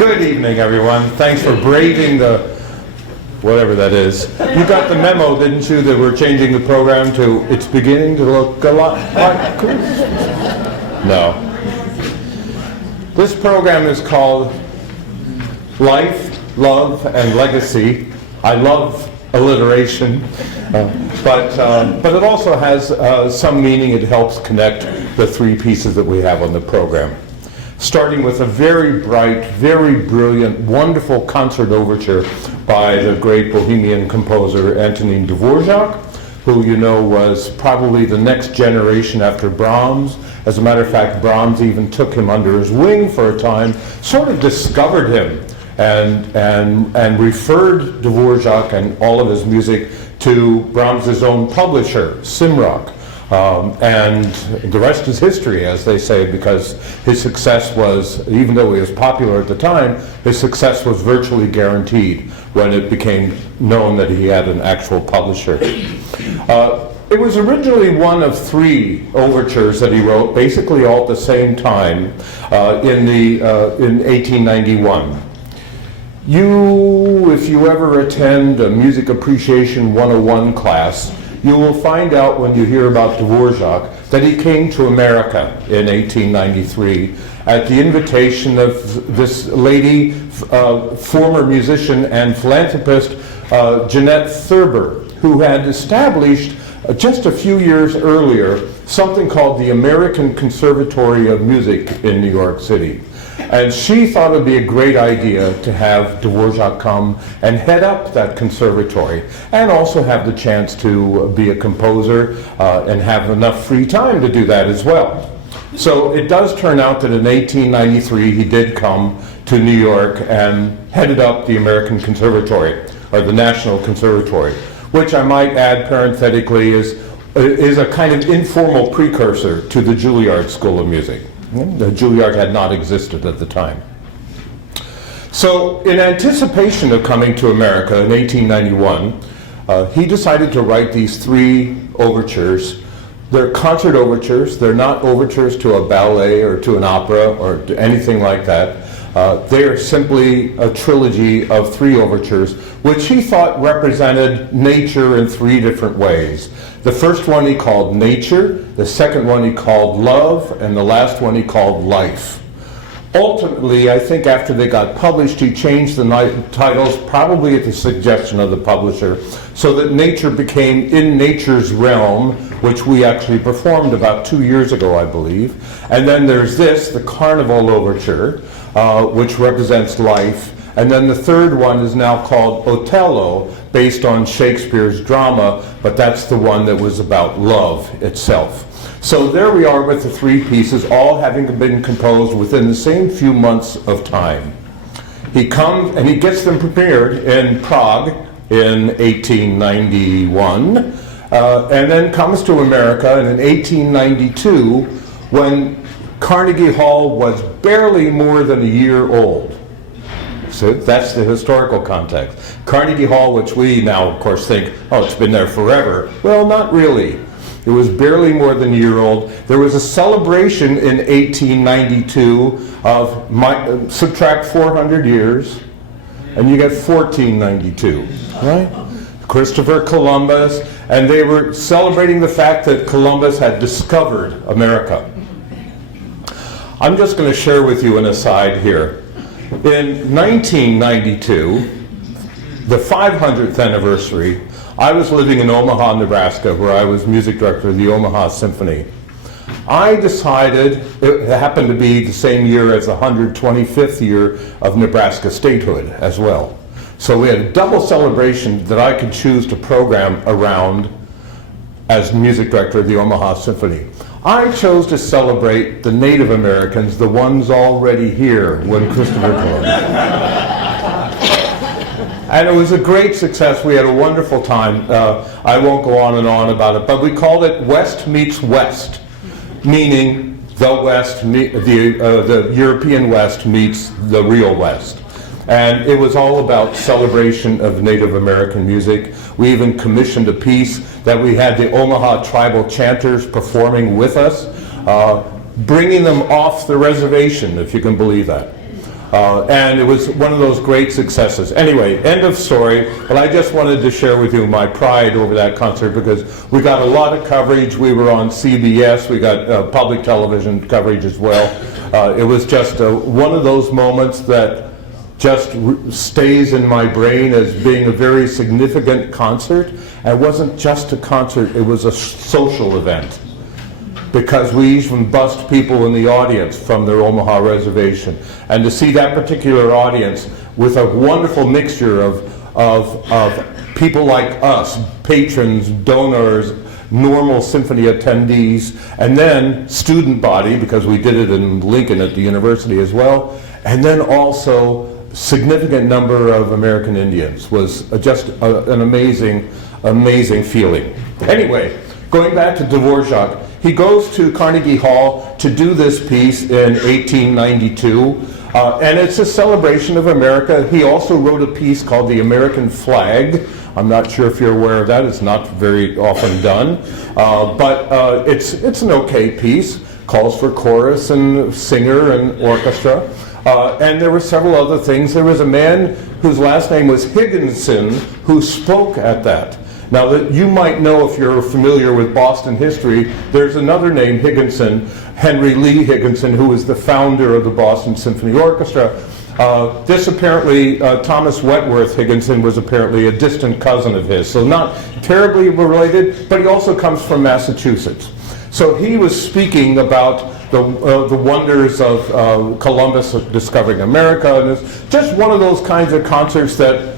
Good evening, everyone. Thanks for braving the whatever that is. You got the memo, didn't you, that we're changing the program to it's beginning to look a lot like Christmas? No. This program is called Life, Love, and Legacy. I love alliteration, but it also has some meaning. It helps connect the three pieces that we have on the program. Starting with a very bright, very brilliant, wonderful concert overture by the great Bohemian composer Antonin Dvorak, who you know was probably the next generation after Brahms. As a matter of fact, Brahms even took him under his wing for a time, sort of discovered him, and referred Dvorak and all of his music to Brahms' own publisher, Simrock. And the rest is history, as they say, because his success was, even though he was popular at the time, his success was virtually guaranteed when it became known that he had an actual publisher. It was originally one of three overtures that he wrote, basically all at the same time, in 1891. If you ever attend a Music Appreciation 101 class, you will find out when you hear about Dvorak that he came to America in 1893 at the invitation of this lady, former musician and philanthropist, Jeanette Thurber, who had established just a few years earlier something called the American Conservatory of Music in New York City. And she thought it would be a great idea to have Dvorak come and head up that conservatory and also have the chance to be a composer and have enough free time to do that as well. So it does turn out that in 1893 he did come to New York and headed up the American Conservatory, or the National Conservatory, which I might add parenthetically is a kind of informal precursor to the Juilliard School of Music. The Juilliard had not existed at the time. So in anticipation of coming to America in 1891, he decided to write these three overtures. They're concert overtures. They're not overtures to a ballet or to an opera or to anything like that. They are simply a trilogy of three overtures, which he thought represented nature in three different ways. The first one he called Nature, the second one he called Love, and the last one he called Life. Ultimately, I think after they got published, he changed the titles, probably at the suggestion of the publisher, so that Nature became In Nature's Realm, which we actually performed about 2 years ago, I believe. And then there's this, the Carnival Overture, which represents life. And then the third one is now called Otello, based on Shakespeare's drama, but that's the one that was about love itself. So there we are with the three pieces, all having been composed within the same few months of time. He comes and he gets them premiered in Prague in 1891, and then comes to America, and in 1892, when Carnegie Hall was barely more than a year old. So that's the historical context. Carnegie Hall, which we now, of course, think, oh, it's been there forever. Well, not really. It was barely more than a year old. There was a celebration in 1892 of, subtract 400 years, and you get 1492, right? Christopher Columbus, and they were celebrating the fact that Columbus had discovered America. I'm just going to share with you an aside here. In 1992, the 500th anniversary, I was living in Omaha, Nebraska, where I was music director of the Omaha Symphony. I decided, it happened to be the same year as the 125th year of Nebraska statehood as well. So we had a double celebration that I could choose to program around as music director of the Omaha Symphony. I chose to celebrate the Native Americans, the ones already here when Christopher Columbus. And it was a great success. We had a wonderful time. I won't go on and on about it, but we called it West Meets West, meaning the West, the European West meets the real West. And it was all about celebration of Native American music. We even commissioned a piece that we had the Omaha tribal chanters performing with us, bringing them off the reservation, if you can believe that. And it was one of those great successes. Anyway, end of story, but I just wanted to share with you my pride over that concert because we got a lot of coverage. We were on CBS, we got public television coverage as well. It was just one of those moments that just stays in my brain as being a very significant concert. And it wasn't just a concert, it was a social event, because we even bussed people in the audience from their Omaha reservation. And to see that particular audience with a wonderful mixture of people like us, patrons, donors, normal symphony attendees, and then student body, because we did it in Lincoln at the university as well, and then also significant number of American Indians was just an amazing feeling. Anyway, going back to Dvorak, he goes to Carnegie Hall to do this piece in 1892, and it's a celebration of America. He also wrote a piece called The American Flag. I'm not sure if you're aware of that. It's not very often done, but it's an okay piece. Calls for chorus and singer and orchestra. And there were several other things. There was a man whose last name was Higginson who spoke at that. Now, that you might know if you're familiar with Boston history, there's another name, Higginson, Henry Lee Higginson, who was the founder of the Boston Symphony Orchestra. This apparently, Thomas Wentworth Higginson was apparently a distant cousin of his, so not terribly related, but he also comes from Massachusetts. So he was speaking about the wonders of Columbus discovering America, and it's just one of those kinds of concerts that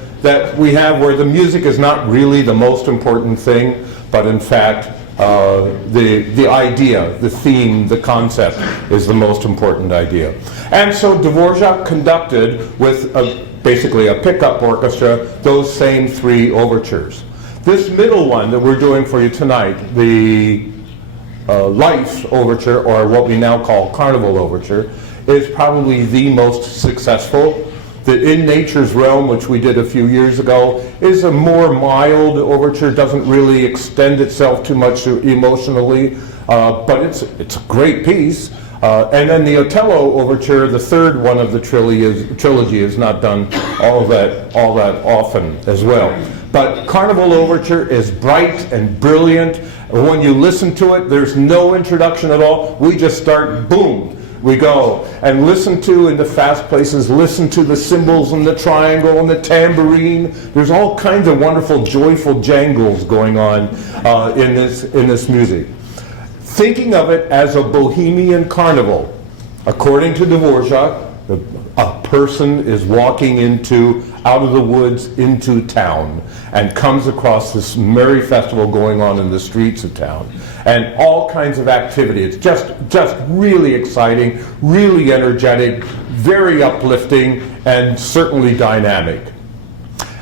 we have where the music is not really the most important thing, but in fact the idea, the theme, the concept is the most important idea. And so Dvorak conducted with basically a pickup orchestra those same three overtures. This middle one that we're doing for you tonight, the Life Overture, or what we now call Carnival Overture, is probably the most successful. The In Nature's Realm, which we did a few years ago, is a more mild overture, doesn't really extend itself too much emotionally, but it's a great piece. And then the Otello Overture, the third one of the trilogy, is not done all that often as well. But Carnival Overture is bright and brilliant. When you listen to it, there's no introduction at all. We just start, boom, we go. And listen to, in the fast places, listen to the cymbals and the triangle and the tambourine. There's all kinds of wonderful, joyful jangles going on in this music. Thinking of it as a bohemian carnival, according to Dvorak, a person is walking out of the woods into town and comes across this merry festival going on in the streets of town, and all kinds of activity. It's just really exciting, really energetic, very uplifting, and certainly dynamic.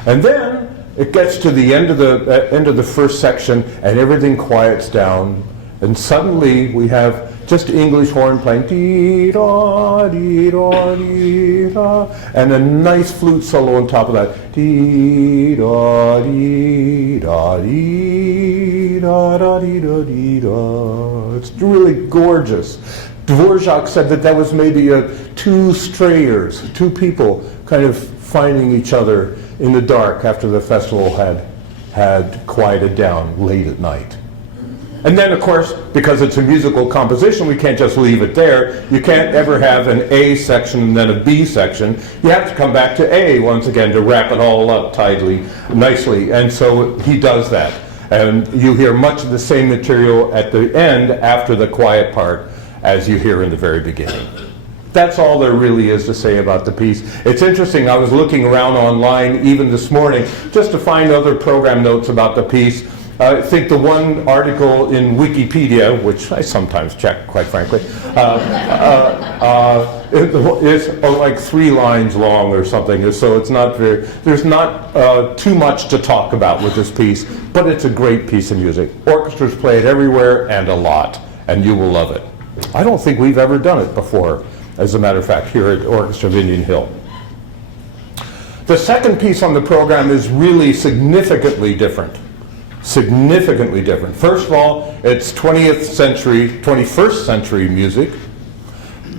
And then it gets to the end of the first section, and everything quiets down, and suddenly we have just English horn playing, dee-da, dee-da, dee-da, and a nice flute solo on top of that, dee-da, dee-da, dee-da, da, dee-da, dee-da. It's really gorgeous. Dvorak said that was maybe two strayers, two people kind of finding each other in the dark after the festival had quieted down late at night. And then, of course, because it's a musical composition, we can't just leave it there. You can't ever have an A section and then a B section. You have to come back to A once again to wrap it all up nicely. And so he does that. And you hear much of the same material at the end after the quiet part as you hear in the very beginning. That's all there really is to say about the piece. It's interesting, I was looking around online even this morning just to find other program notes about the piece. I think the one article in Wikipedia, which I sometimes check, quite frankly, is like 3 lines long or something. So it's not there's not too much to talk about with this piece, but it's a great piece of music. Orchestras play it everywhere and a lot, and you will love it. I don't think we've ever done it before, as a matter of fact, here at Orchestra of Indian Hill. The second piece on the program is really significantly different. Significantly different. First of all, it's 21st century music.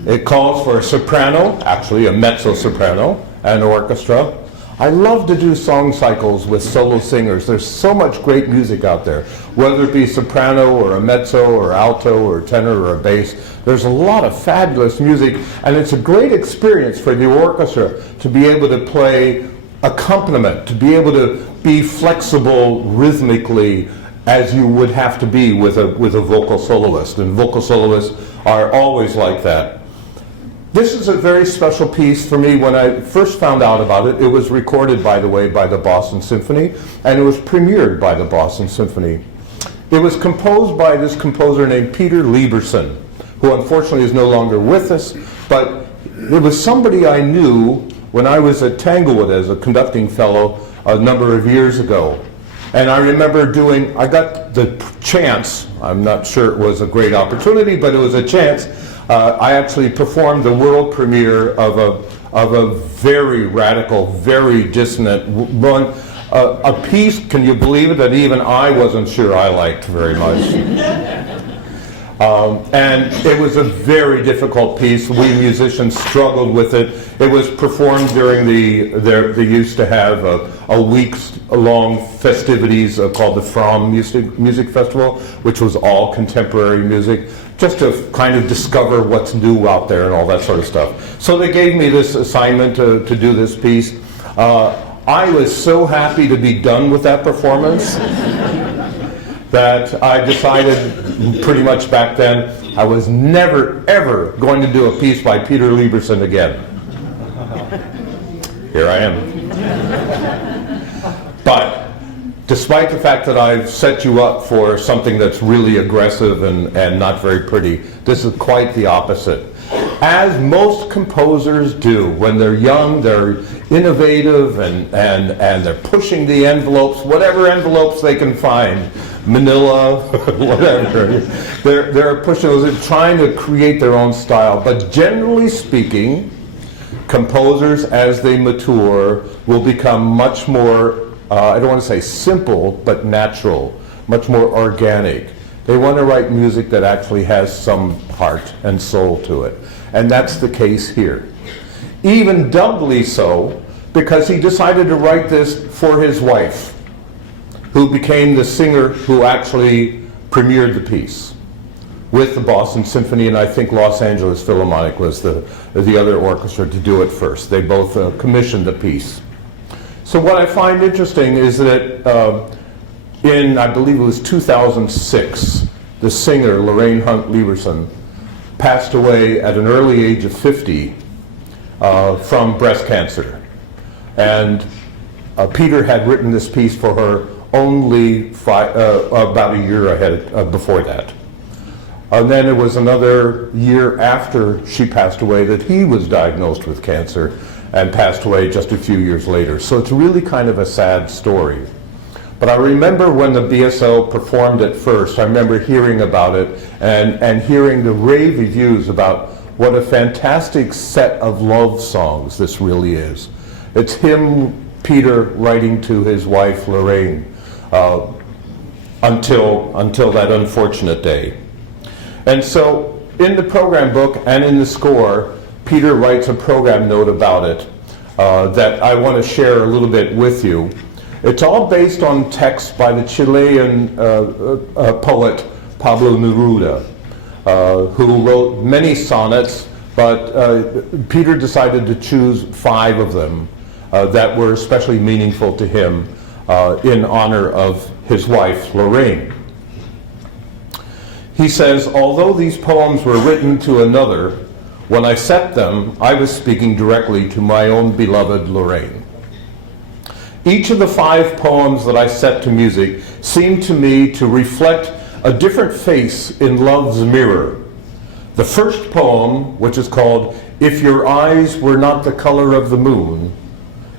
It calls for a soprano, actually a mezzo-soprano, and orchestra. I love to do song cycles with solo singers. There's so much great music out there, whether it be soprano or a mezzo or alto or tenor or a bass. There's a lot of fabulous music, and it's a great experience for the orchestra to be able to play accompaniment, to be able to be flexible rhythmically as you would have to be with a vocal soloist, and vocal soloists are always like that. This is a very special piece for me. When I first found out about it, it was recorded, by the way, by the Boston Symphony, and it was premiered by the Boston Symphony. It was composed by this composer named Peter Lieberson, who unfortunately is no longer with us, but it was somebody I knew when I was at Tanglewood as a conducting fellow a number of years ago. And I remember I got the chance, I'm not sure it was a great opportunity, but it was a chance. I actually performed the world premiere of a very radical, very dissonant one, a piece, can you believe it, that even I wasn't sure I liked very much. And it was a very difficult piece. We musicians struggled with it. It was performed during they used to have a weeks-long festivities called the From Music Festival, which was all contemporary music, just to kind of discover what's new out there and all that sort of stuff. So they gave me this assignment to do this piece. I was so happy to be done with that performance that I decided pretty much back then I was never, ever going to do a piece by Peter Lieberson again. Here I am. But despite the fact that I've set you up for something that's really aggressive and not very pretty, this is quite the opposite. As most composers do, when they're young, they're innovative and they're pushing the envelopes, whatever envelopes they can find, manila, whatever. They're pushing those, they're trying to create their own style. But generally speaking, composers, as they mature, will become much more, I don't want to say simple, but natural, much more organic. They want to write music that actually has some heart and soul to it. And that's the case here. Even doubly so, because he decided to write this for his wife, who became the singer who actually premiered the piece with the Boston Symphony, and I think Los Angeles Philharmonic was the other orchestra to do it first. They both commissioned the piece. So what I find interesting is that in, I believe it was 2006, the singer Lorraine Hunt Lieberson passed away at an early age of 50 from breast cancer. And Peter had written this piece for her only about a year ahead before that. And then it was another year after she passed away that he was diagnosed with cancer and passed away just a few years later. So it's really kind of a sad story. But I remember when the BSO performed it first, I remember hearing about it and hearing the rave reviews about what a fantastic set of love songs this really is. It's him, Peter, writing to his wife, Lorraine, until that unfortunate day. And so in the program book and in the score, Peter writes a program note about it that I want to share a little bit with you. It's all based on texts by the Chilean poet Pablo Neruda, who wrote many sonnets, but Peter decided to choose 5 of them that were especially meaningful to him in honor of his wife, Lorraine. He says, although these poems were written to another, when I set them, I was speaking directly to my own beloved Lorraine. Each of the 5 poems that I set to music seemed to me to reflect a different face in love's mirror. The first poem, which is called If Your Eyes Were Not the Color of the Moon,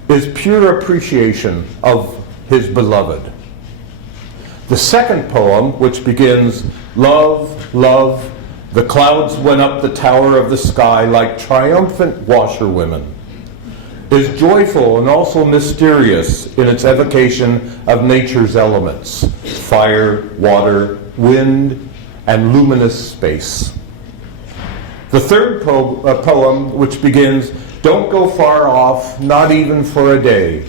is pure appreciation of his beloved. The second poem, which begins, Love, love, the clouds went up the tower of the sky like triumphant washerwomen, is joyful and also mysterious in its evocation of nature's elements, fire, water, wind, and luminous space. The third poem, which begins, "Don't go far off, not even for a day,"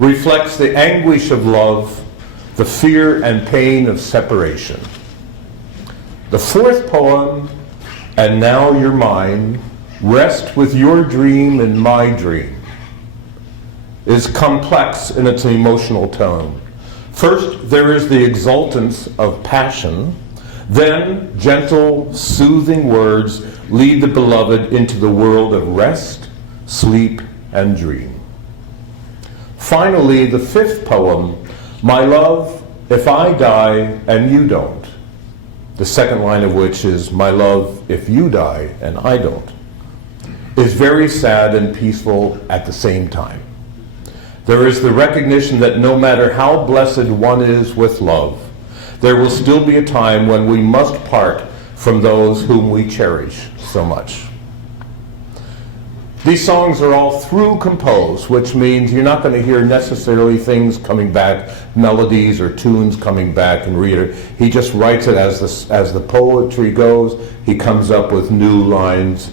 reflects the anguish of love, the fear and pain of separation. The fourth poem, "And Now You're Mine, Rest with Your Dream in My Dream," is complex in its emotional tone. First, there is the exultance of passion. Then, gentle, soothing words lead the beloved into the world of rest, sleep, and dream. Finally, the fifth poem, "My love, if I die and you don't," the second line of which is, "My love, if you die and I don't," is very sad and peaceful at the same time. There is the recognition that no matter how blessed one is with love, there will still be a time when we must part from those whom we cherish so much. These songs are all through composed, which means you're not going to hear necessarily things coming back, melodies or tunes coming back and read it. He just writes it as the poetry goes. He comes up with new lines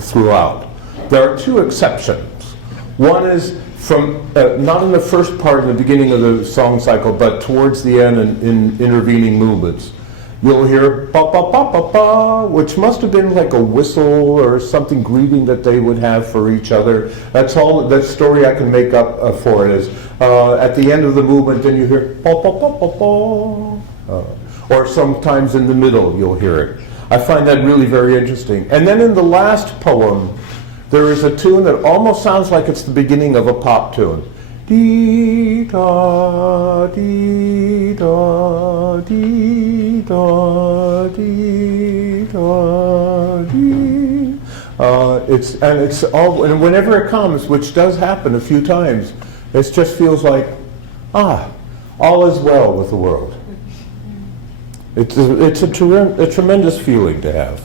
throughout. There are two exceptions. One is from, not in the first part in the beginning of the song cycle, but towards the end in intervening movements. You'll hear ba ba ba ba ba, which must have been like a whistle or something greeting that they would have for each other. That's all, that story I can make up for it is, at the end of the movement then you hear ba ba ba ba ba, or sometimes in the middle you'll hear it. I find that really very interesting. And then in the last poem, there is a tune that almost sounds like it's the beginning of a pop tune. Dee da, dee da, dee da, dee da, dee. It's all, and whenever it comes, which does happen a few times, it just feels like, all is well with the world. It's a tremendous feeling to have.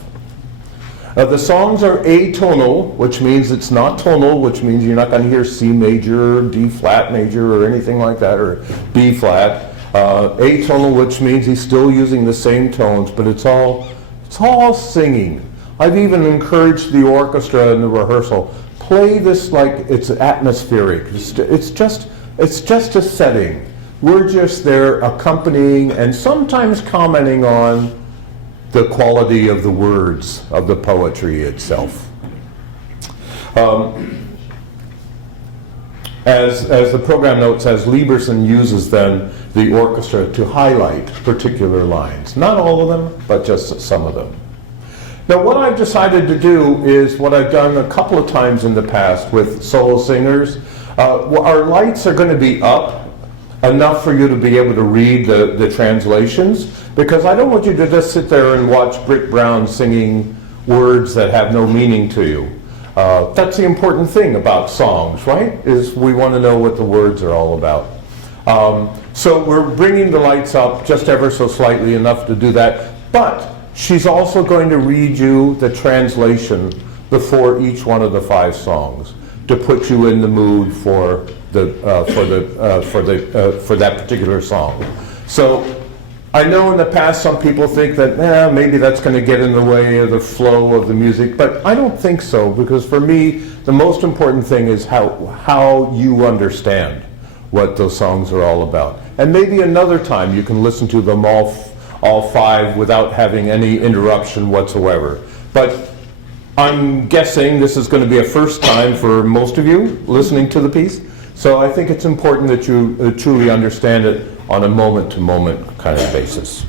The songs are atonal, which means it's not tonal, which means you're not going to hear C major, D flat major, or anything like that, or B flat. Atonal, which means he's still using the same tones, but it's all singing. I've even encouraged the orchestra in the rehearsal, play this like it's atmospheric. It's just a setting. We're just there accompanying and sometimes commenting on the quality of the words of the poetry itself. As the program note says, Lieberson uses then the orchestra to highlight particular lines. Not all of them, but just some of them. Now what I've decided to do is what I've done a couple of times in the past with solo singers. Our lights are going to be up enough for you to be able to read the translations, because I don't want you to just sit there and watch Britt Brown singing words that have no meaning to you. That's the important thing about songs, right? Is we want to know what the words are all about. So we're bringing the lights up just ever so slightly enough to do that, but she's also going to read you the translation before each one of the 5 songs to put you in the mood for that particular song. So I know in the past some people think that maybe that's going to get in the way of the flow of the music, but I don't think so, because for me the most important thing is how you understand what those songs are all about. And maybe another time you can listen to them all 5 without having any interruption whatsoever. But I'm guessing this is going to be a first time for most of you listening to the piece. So I think it's important that you truly understand it on a moment-to-moment kind of basis.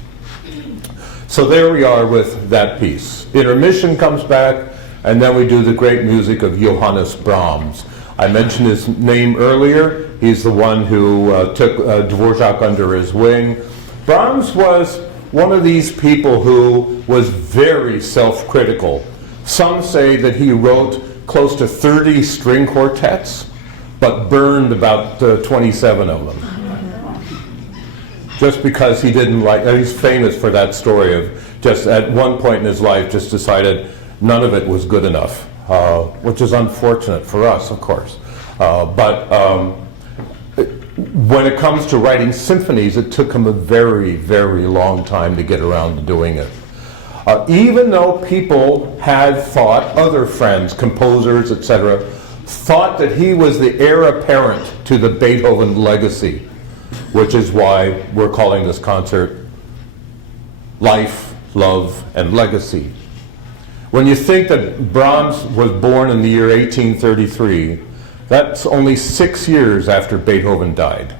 So there we are with that piece. Intermission comes back, and then we do the great music of Johannes Brahms. I mentioned his name earlier. He's the one who took Dvorak under his wing. Brahms was one of these people who was very self-critical. Some say that he wrote close to 30 string quartets, but burned about 27 of them. Just because he didn't like, he's famous for that story of just at one point in his life just decided none of it was good enough, which is unfortunate for us, of course. But when it comes to writing symphonies, it took him a very, very long time to get around to doing it. Even though people had thought, other friends, composers, etc., thought that he was the heir apparent to the Beethoven legacy, which is why we're calling this concert Life, Love, and Legacy. When you think that Brahms was born in the year 1833, that's only 6 years after Beethoven died.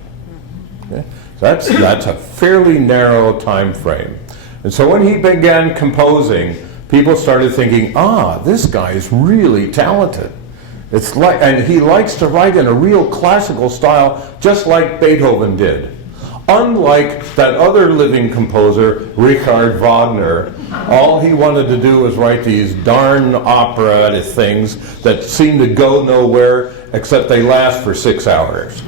Okay? That's a fairly narrow time frame. And so when he began composing, people started thinking, this guy is really talented. It's like, and he likes to write in a real classical style, just like Beethoven did. Unlike that other living composer, Richard Wagner, all he wanted to do was write these darn opera things that seem to go nowhere, except they last for 6 hours.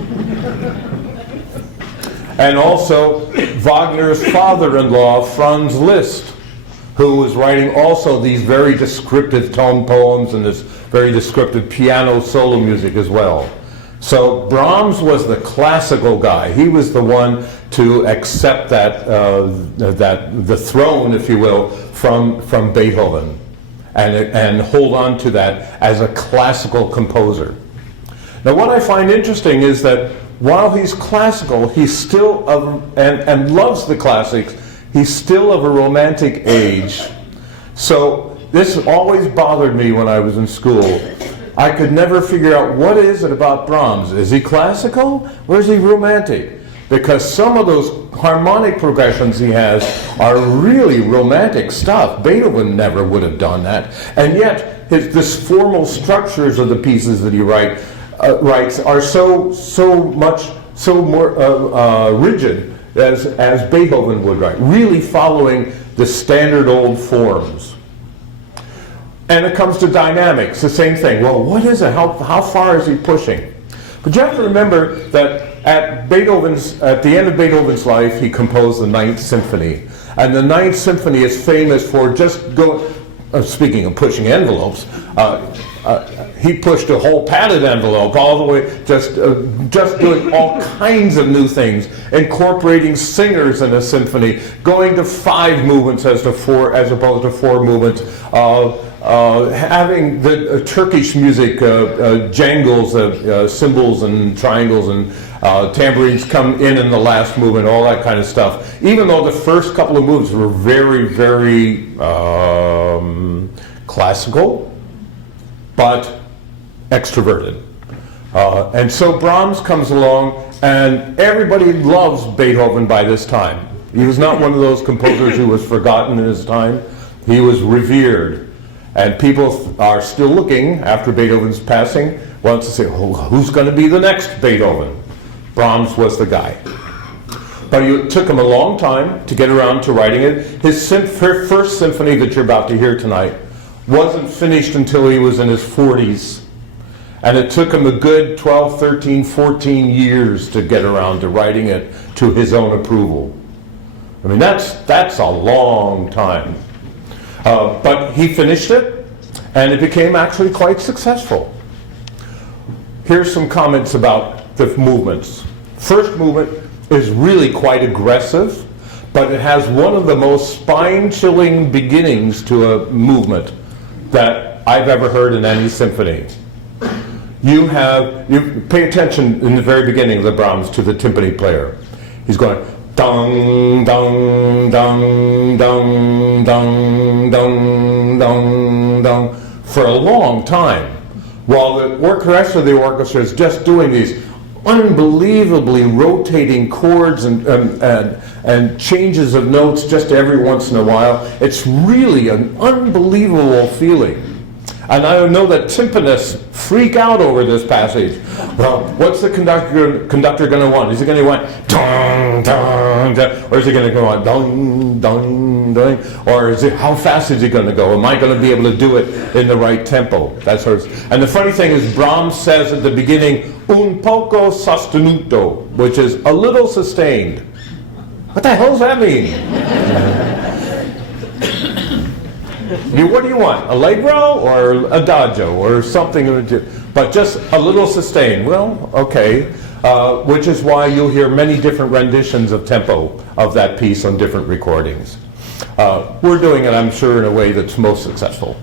And also Wagner's father-in-law, Franz Liszt, who was writing also these very descriptive tone poems and this very descriptive piano solo music as well. So Brahms was the classical guy. He was the one to accept the throne, if you will, from Beethoven, and hold on to that as a classical composer. Now, what I find interesting is that while he's classical, he's still and loves the classics. He's still of a romantic age. So this always bothered me when I was in school. I could never figure out, what is it about Brahms? Is he classical or is he romantic? Because some of those harmonic progressions he has are really romantic stuff. Beethoven never would have done that. And yet, this formal structures of the pieces that he writes are so more rigid as Beethoven would write, really following the standard old forms. And it comes to dynamics, the same thing. Well, what is it? How far is he pushing? But you have to remember that at the end of Beethoven's life, he composed the Ninth Symphony. And the Ninth Symphony is famous for speaking of pushing envelopes, he pushed a whole padded envelope all the way, just doing all kinds of new things, incorporating singers in a symphony, going to 5 movements as opposed to 4 movements, having the Turkish music, jangles, cymbals and triangles and tambourines come in the last movement, all that kind of stuff. Even though the first couple of moves were very, very classical, but extroverted. And so Brahms comes along, and everybody loves Beethoven by this time. He was not one of those composers who was forgotten in his time. He was revered. And people are still looking, after Beethoven's passing, wants to say, who's going to be the next Beethoven? Brahms was the guy. But it took him a long time to get around to writing it. His first symphony that you're about to hear tonight wasn't finished until he was in his 40s. And it took him a good 12, 13, 14 years to get around to writing it to his own approval. I mean, that's a long time. But he finished it, and it became actually quite successful. Here's some comments about the movements. First movement is really quite aggressive, but it has one of the most spine-chilling beginnings to a movement that I've ever heard in any symphony. You pay attention in the very beginning of the Brahms to the timpani player. He's going dong, dong, dong, dong, dong, dong, dong, dong, for a long time, while the rest of the orchestra is just doing these unbelievably rotating chords and changes of notes just every once in a while. It's really an unbelievable feeling. And I know that timpanists freak out over this passage. Well, what's the conductor going to want? Is he going to want dong, dong, dong, or is he going to go on dong, dong, dong? Or how fast is he going to go? Am I going to be able to do it in the right tempo? That sort of. And the funny thing is, Brahms says at the beginning, un poco sostenuto, which is a little sustained. What the hell does that mean? What do you want? Allegro or adagio or something? But just a little sustained. Well, okay. Which is why you'll hear many different renditions of tempo of that piece on different recordings. We're doing it, I'm sure, in a way that's most successful.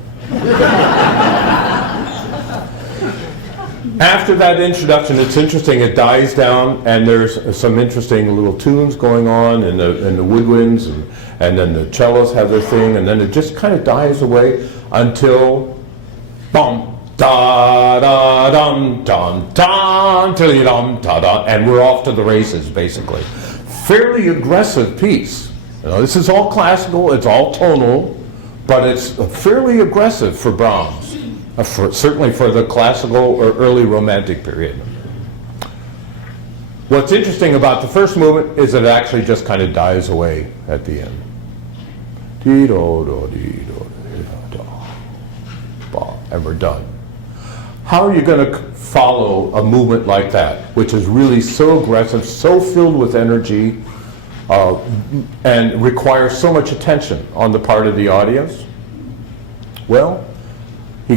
After that introduction, it's interesting, it dies down, and there's some interesting little tunes going on, and the woodwinds, and then the cellos have their thing, and then it just kind of dies away until bum, da da dum dum dum dum da da, and we're off to the races, basically. Fairly aggressive piece. You know, this is all classical, it's all tonal, but it's fairly aggressive for Brahms. Certainly for the classical or early Romantic period. What's interesting about the first movement is that it actually just kind of dies away at the end. And we're done. How are you going to follow a movement like that, which is really so aggressive, so filled with energy, and requires so much attention on the part of the audience? Well, he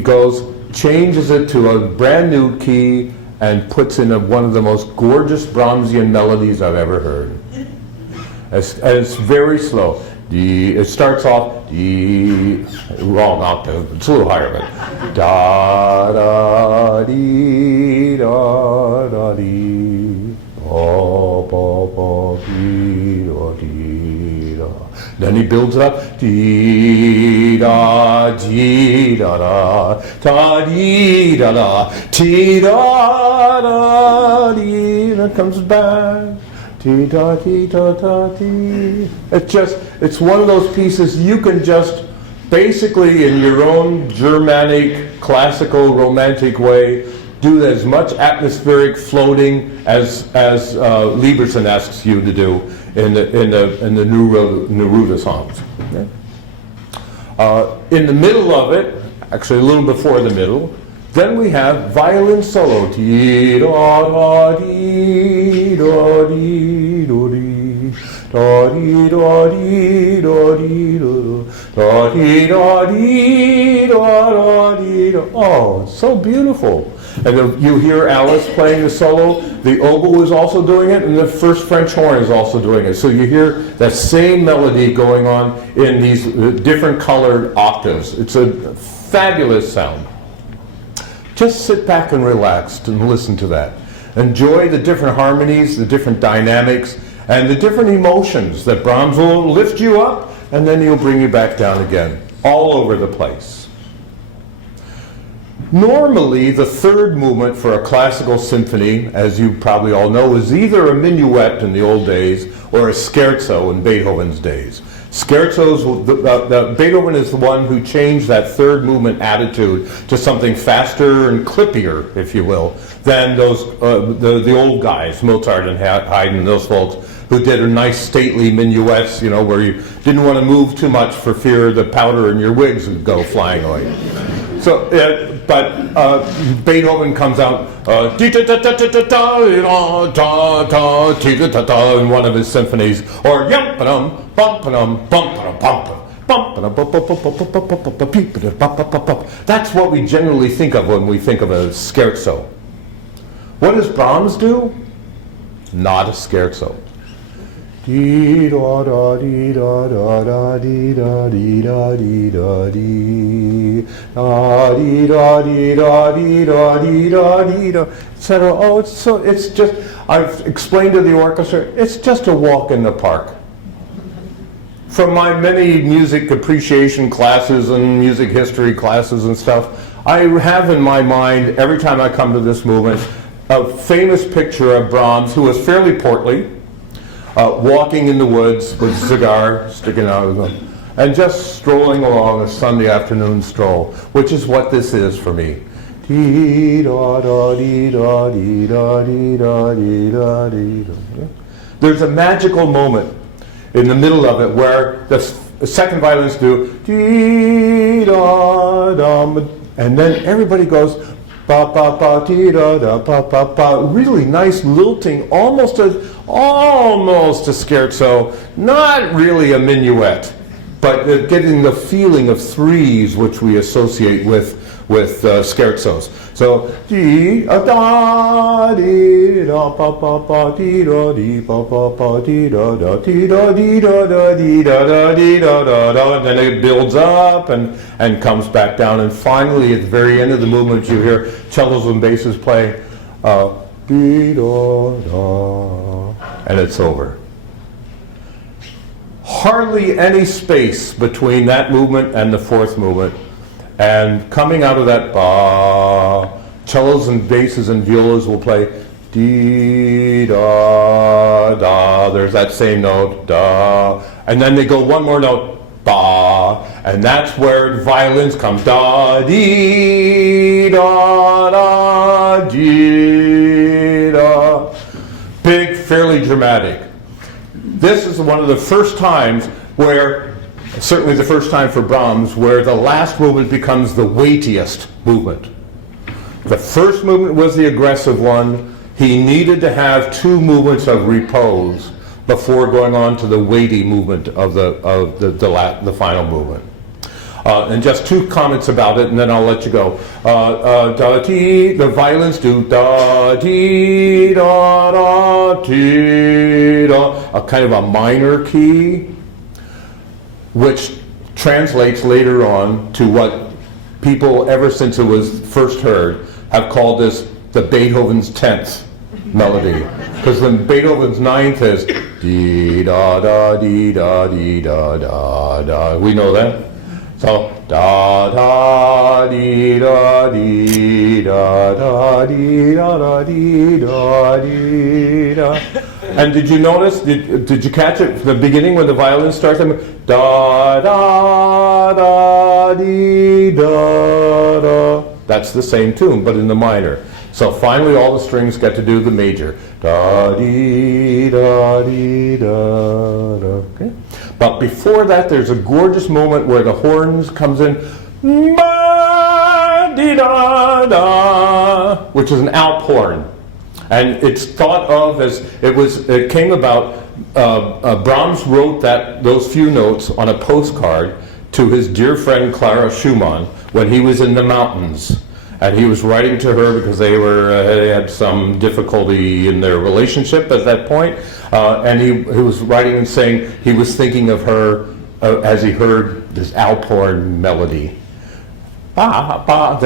changes it to a brand new key and puts in one of the most gorgeous Brahmsian melodies I've ever heard. And it's very slow. It starts off, wrong octave, it's a little higher, but da da dee da da dee, ba ba ba dee da dee da. Then he builds it up, dee da dee da da dee da da dee da da dee, and it comes back. Dee da dee da da dee. It's one of those pieces you can just basically in your own Germanic, classical, romantic way do as much atmospheric floating as Lieberson asks you to do in the Neruda songs. Okay? In the middle of it, actually a little before the middle, then we have violin solo. Dee da da dee da dee da dee da dee da dee da dee da dee da dee da dee da. Oh, it's so beautiful. And you hear Alice playing the solo. The oboe is also doing it, and the first French horn is also doing it. So you hear that same melody going on in these different colored octaves. It's a fabulous sound. Just sit back and relax and listen to that. Enjoy the different harmonies, the different dynamics, and the different emotions that Brahms will lift you up, and then he'll bring you back down again, all over the place. Normally, the third movement for a classical symphony, as you probably all know, is either a minuet in the old days or a scherzo in Beethoven's days. Scherzos, Beethoven is the one who changed that third movement attitude to something faster and clippier, if you will, than those the old guys, Mozart and Haydn, those folks, who did a nice stately minuets, you know, where you didn't want to move too much for fear the powder in your wigs would go flying away. So, but Beethoven comes out in one of his symphonies, or that's what we generally think of when we think of a scherzo. What does Brahms do? Not a scherzo. Dee da da dee da da da dee da dee da dee da dee da dee da dee da dee da dee da dee da, etc. Oh, it's just, I've explained to the orchestra, it's just a walk in the park. From my many music appreciation classes and music history classes and stuff, I have in my mind, every time I come to this movement, a famous picture of Brahms, who was fairly portly, walking in the woods with a cigar sticking out of him, and just strolling along a Sunday afternoon stroll, which is what this is for me. Dee da da dee da dee da dee da dee da dee da. There's a magical moment in the middle of it where the second violinists do dee da da, and then everybody goes ba ba ba dee da da ba ba ba. Really nice lilting, almost a scherzo, not really a minuet, but getting the feeling of threes, which we associate with with scherzos. So dee da dee da pa pa pa dee da dee pa pa pa dee da da dee da dee da da dee da da dee da da da, and then it builds up and comes back down, and finally at the very end of the movement you hear cellos and basses playing dee da da, and it's over. Hardly any space between that movement and the fourth movement, and coming out of that ba, cellos and basses and violas will play dee da da, there's that same note da, and then they go one more note ba, and that's where violins come da dee da da dee da, big, fairly dramatic. This is one of the first times where, certainly the first time for Brahms, where the last movement becomes the weightiest movement. The first movement was the aggressive one. He needed to have two movements of repose before going on to the weighty movement of the final movement. And just two comments about it, and then I'll let you go. Da dee, the violins do da dee da da dee da, a kind of a minor key, which translates later on to what people, ever since it was first heard, have called this the Beethoven's 10th melody. Because then Beethoven's 9th is dee da da dee da dee da da da. We know that? So da da dee da dee da da dee da da dee da dee da. And did you notice? Did you catch it from the beginning when the violin starts? Da da da dee da da. That's the same tune, but in the minor. So finally, all the strings get to do the major. Da dee da dee da da. Okay. But before that, there's a gorgeous moment where the horns comes in, ba dee da da, which is an Alp horn, and it's thought of as it came about. Brahms wrote those few notes on a postcard to his dear friend Clara Schumann when he was in the mountains. And he was writing to her because they had some difficulty in their relationship at that point. And he was writing and saying he was thinking of her as he heard this Alp horn melody. Ba, ba,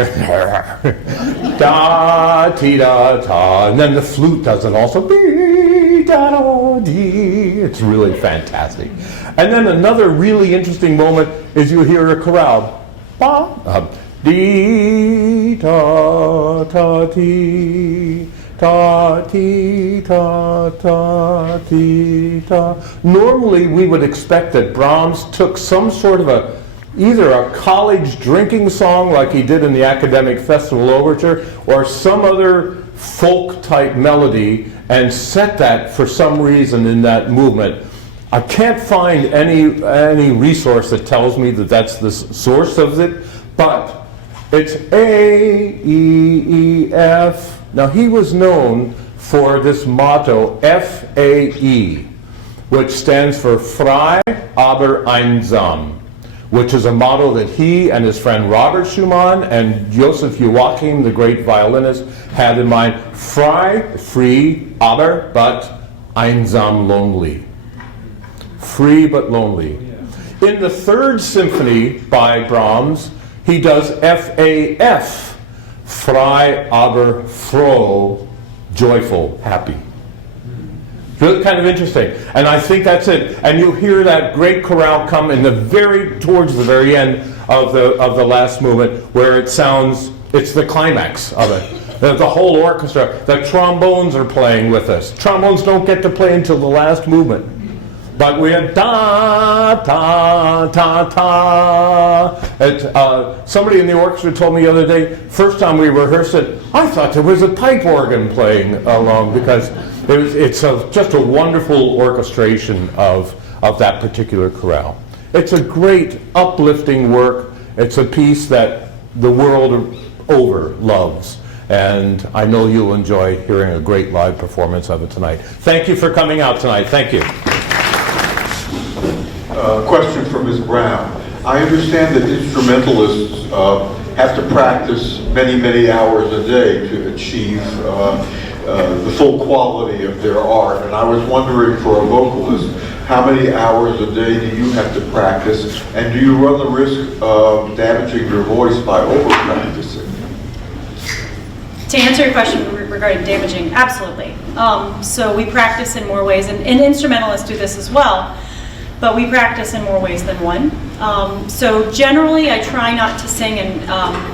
da, ti, da, ta. And then the flute does it also. Be, da, da, dee. It's really fantastic. And then another really interesting moment is you hear a chorale. Ba, dee ta ta ti ta ti ta ta ti ta. Normally we would expect that Brahms took some sort of either a college drinking song like he did in the Academic Festival Overture, or some other folk type melody and set that for some reason in that movement. I can't find any resource that tells me that that's the source of it, but it's A, E, E, F. Now he was known for this motto, F-A-E, which stands for Frei, aber einsam, which is a motto that he and his friend Robert Schumann and Joseph Joachim, the great violinist, had in mind. Frei, free, aber, but einsam, lonely. Free but lonely. In the third symphony by Brahms, he does F-A-F, frei, aber, froh, joyful, happy. Really kind of interesting. And I think that's it. And you hear that great chorale come in towards the very end of the last movement, where it sounds, it's the climax of it. The whole orchestra, the trombones are playing with us. Trombones don't get to play until the last movement. But we have da ta ta ta. Somebody in the orchestra told me the other day, first time we rehearsed it, I thought there was a pipe organ playing along, because it's just a wonderful orchestration of that particular chorale. It's a great uplifting work. It's a piece that the world over loves. And I know you'll enjoy hearing a great live performance of it tonight. Thank you for coming out tonight. Thank you. Question from Ms. Brown. I understand that instrumentalists have to practice many, many hours a day to achieve the full quality of their art. And I was wondering, for a vocalist, how many hours a day do you have to practice, and do you run the risk of damaging your voice by over-practicing? To answer your question regarding damaging, absolutely. So we practice in more ways, and instrumentalists do this as well, but we practice in more ways than one. So generally I try not to sing, and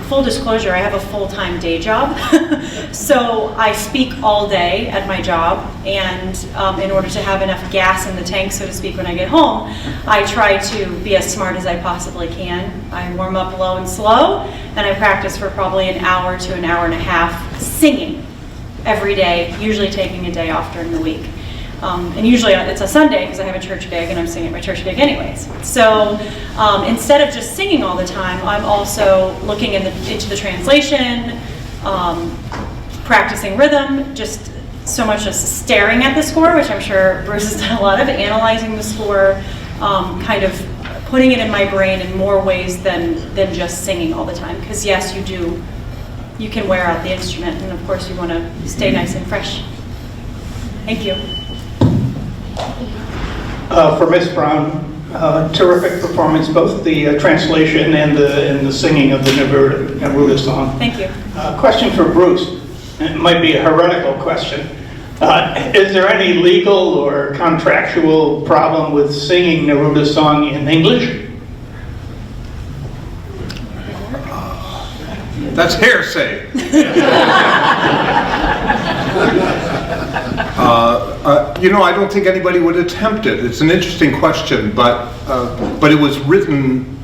full disclosure, I have a full-time day job. So I speak all day at my job, and in order to have enough gas in the tank, so to speak, when I get home, I try to be as smart as I possibly can. I warm up low and slow, and I practice for probably an hour to an hour and a half singing every day, usually taking a day off during the week. And usually it's a Sunday because I have a church gig and I'm singing at my church gig anyways. So instead of just singing all the time, I'm also looking into the translation, practicing rhythm, just so much as staring at the score, which I'm sure Bruce has done a lot of, analyzing the score, kind of putting it in my brain in more ways than just singing all the time. Because yes, you can wear out the instrument, and of course you want to stay nice and fresh. Thank you. For Miss Brown, terrific performance, both the translation and the singing of the Neruda song. Thank you. Question for Bruce. It might be a heretical question. Is there any legal or contractual problem with singing Neruda's song in English? That's hearsay. I don't think anybody would attempt it. It's an interesting question, but it was written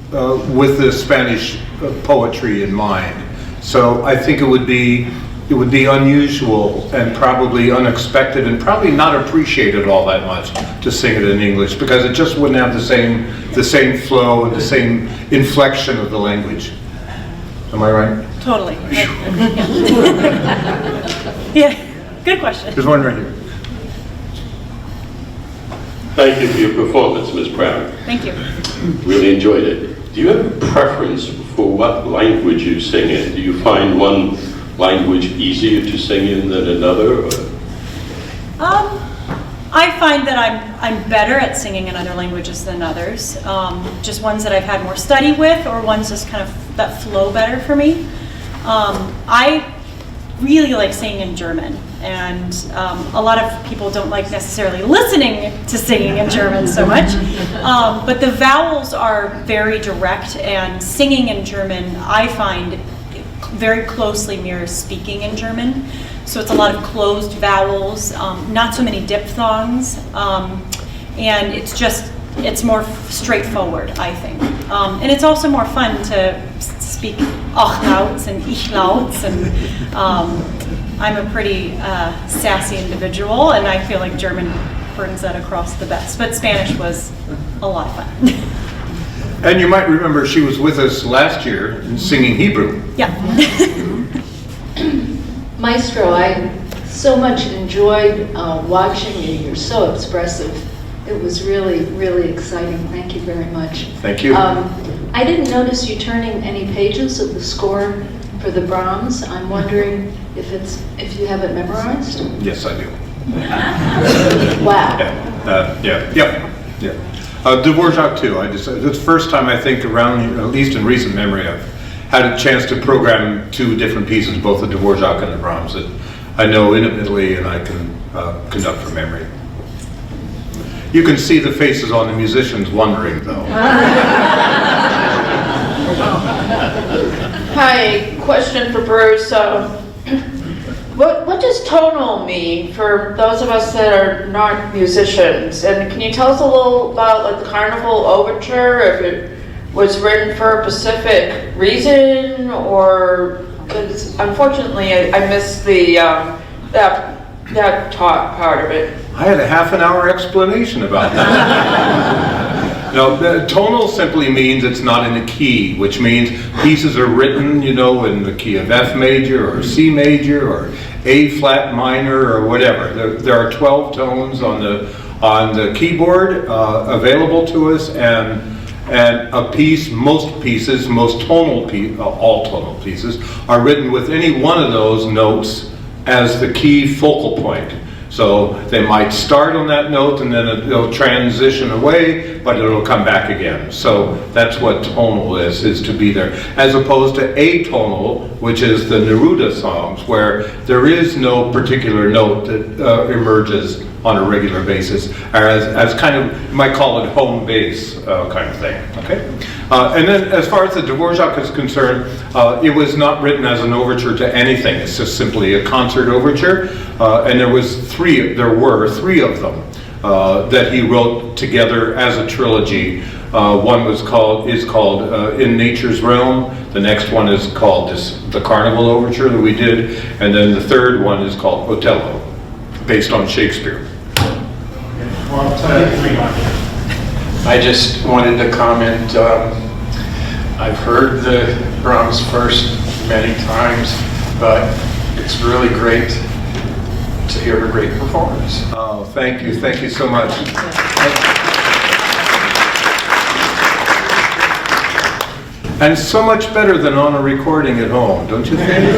with the Spanish poetry in mind. So I think it would be unusual and probably unexpected and probably not appreciated all that much to sing it in English, because it just wouldn't have the same flow and the same inflection of the language. Am I right? Totally. Yeah. Good question. There's one right here. Thank you for your performance, Ms. Brown. Thank you. Really enjoyed it. Do you have a preference for what language you sing in? Do you find one language easier to sing in than another? Or? I find that I'm better at singing in other languages than others. Just ones that I've had more study with, or ones just kind of that flow better for me. I really like singing in German, and a lot of people don't like necessarily listening to singing in German so much, but the vowels are very direct, and singing in German I find very closely mirrors speaking in German. So it's a lot of closed vowels, not so many diphthongs, and it's more straightforward, I think. And it's also more fun to speak Achlauts and Ichlauts, and I'm a pretty sassy individual, and I feel like German brings that across the best. But Spanish was a lot of fun. And you might remember she was with us last year singing Hebrew. Yeah. Maestro, I so much enjoyed watching you. You're so expressive. It was really, really exciting. Thank you very much. Thank you. I didn't notice you turning any pages of the score for the Brahms. I'm wondering if you have it memorized? Yes, I do. Wow. Yeah. Dvorak too. It's the first time I think around, at least in recent memory, I've had a chance to program two different pieces, both the Dvorak and the Brahms, that I know intimately and I can conduct from memory. You can see the faces on the musicians wondering, though. Hi, question for Bruce. What does tonal mean for those of us that are not musicians? And can you tell us a little about like the Carnival Overture, if it was written for a specific reason, or because unfortunately I missed the that part of it. I had a half an hour explanation about that. No, the tonal simply means it's not in a key, which means pieces are written, in the key of F major or C major or A flat minor or whatever. There are 12 tones on the keyboard available to us, and And a piece, most pieces, most tonal all tonal pieces, are written with any one of those notes as the key focal point. So they might start on that note and then it'll transition away, but it'll come back again. So that's what tonal is to be there. As opposed to atonal, which is the Neruda songs, where there is no particular note that emerges on a regular basis, or as kind of, you might call it home base kind of thing, okay? And then as far as the Dvorak is concerned, it was not written as an overture to anything. It's just simply a concert overture, and there were three of them that he wrote together as a trilogy. One is called In Nature's Realm. The next one is called the Carnival Overture that we did, and then the third one is called Othello, based on Shakespeare. I just wanted to comment, I've heard the Brahms first many times, but it's really great to hear a great performance. Oh, thank you so much. And so much better than on a recording at home, don't you think?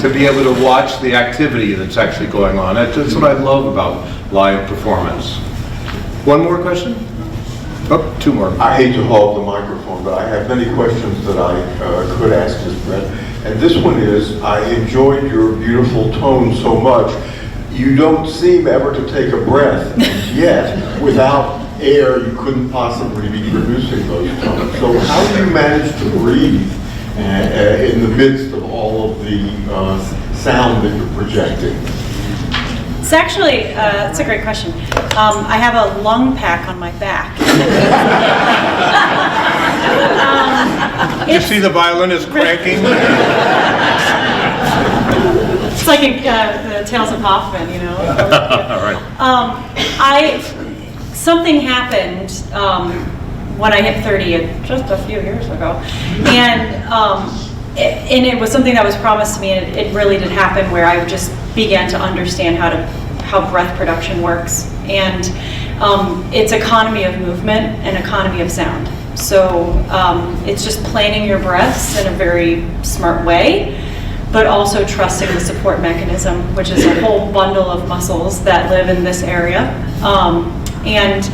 To be able to watch the activity that's actually going on. That's what I love about live performance. One more question? Oh, two more. I hate to hog the microphone, but I have many questions that I could ask this Britt. And this one is, I enjoyed your beautiful tone so much. You don't seem ever to take a breath, and yet, without air, you couldn't possibly be producing those tones. So how do you manage to breathe in the midst of all of the sound that you're projecting? It's actually, it's a great question. I have a lung pack on my back. You see the violinist cranking? It's like in the Tales of Hoffman, you know. All right. Something happened when I hit 30, just a few years ago, and it was something that was promised to me, and it really did happen, where I just began to understand how breath production works, and it's economy of movement and economy of sound. So it's just planning your breaths in a very smart way, but also trusting the support mechanism, which is a whole bundle of muscles that live in this area. And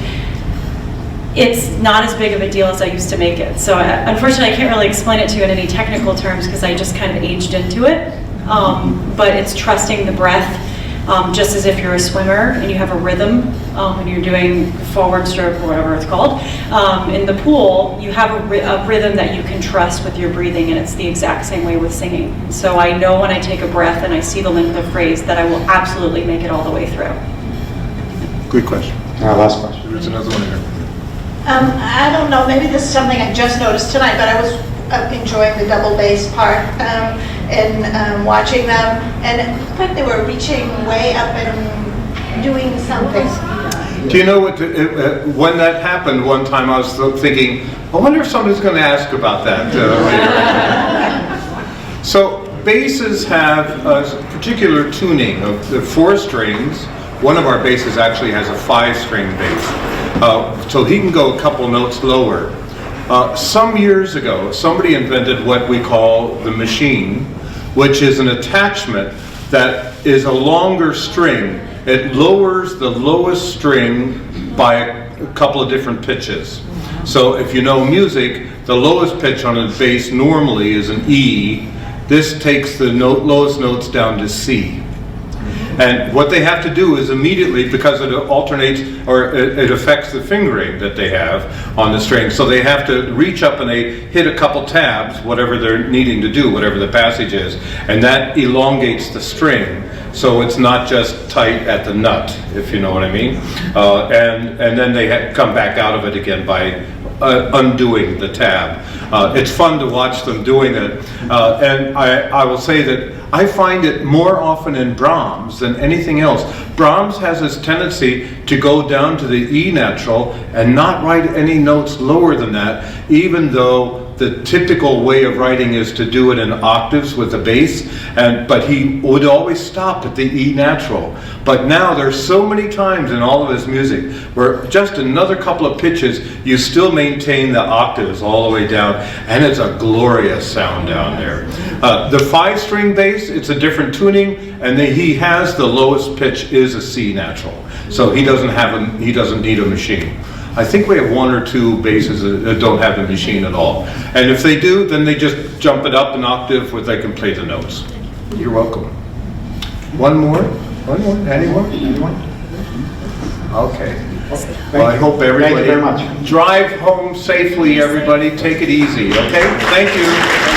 it's not as big of a deal as I used to make it. So unfortunately, I can't really explain it to you in any technical terms because I just kind of aged into it. But it's trusting the breath, just as if you're a swimmer and you have a rhythm when you're doing forward stroke or whatever it's called. In the pool, you have a rhythm that you can trust with your breathing, and it's the exact same way with singing. So I know when I take a breath and I see the length of phrase that I will absolutely make it all the way through. Good question. Last question. There's another one here. I don't know, maybe this is something I just noticed tonight, but I was enjoying the double bass part and watching them, and it looked like they were reaching way up and doing something. Do you know what? When that happened one time, I was thinking, I wonder if somebody's going to ask about that later. So basses have a particular tuning of the 4 strings. One of our basses actually has a 5-string bass, so he can go a couple notes lower. Some years ago, somebody invented what we call the machine, which is an attachment that is a longer string. It lowers the lowest string by a couple of different pitches. So if you know music, the lowest pitch on a bass normally is an E. This takes the lowest notes down to C. And what they have to do is immediately, because it alternates or it affects the fingering that they have on the string, so they have to reach up and they hit a couple tabs, whatever they're needing to do, whatever the passage is, and that elongates the string, so it's not just tight at the nut, if you know what I mean. And then they come back out of it again by undoing the tab. It's fun to watch them doing it, and I will say that I find it more often in Brahms than anything else. Brahms has this tendency to go down to the E natural and not write any notes lower than that, even though the typical way of writing is to do it in octaves with the bass, but he would always stop at the E natural. But now there's so many times in all of his music where just another couple of pitches, you still maintain the octaves all the way down, and it's a glorious sound down there. The 5-string bass, it's a different tuning, and he has the lowest pitch is a C natural. So he doesn't need a machine. I think we have 1 or 2 basses that don't have the machine at all. And if they do, then they just jump it up an octave where they can play the notes. You're welcome. One more? One more? Anyone? Okay. Well, I hope everybody... Thank you very much. Drive home safely, everybody. Take it easy, okay? Thank you.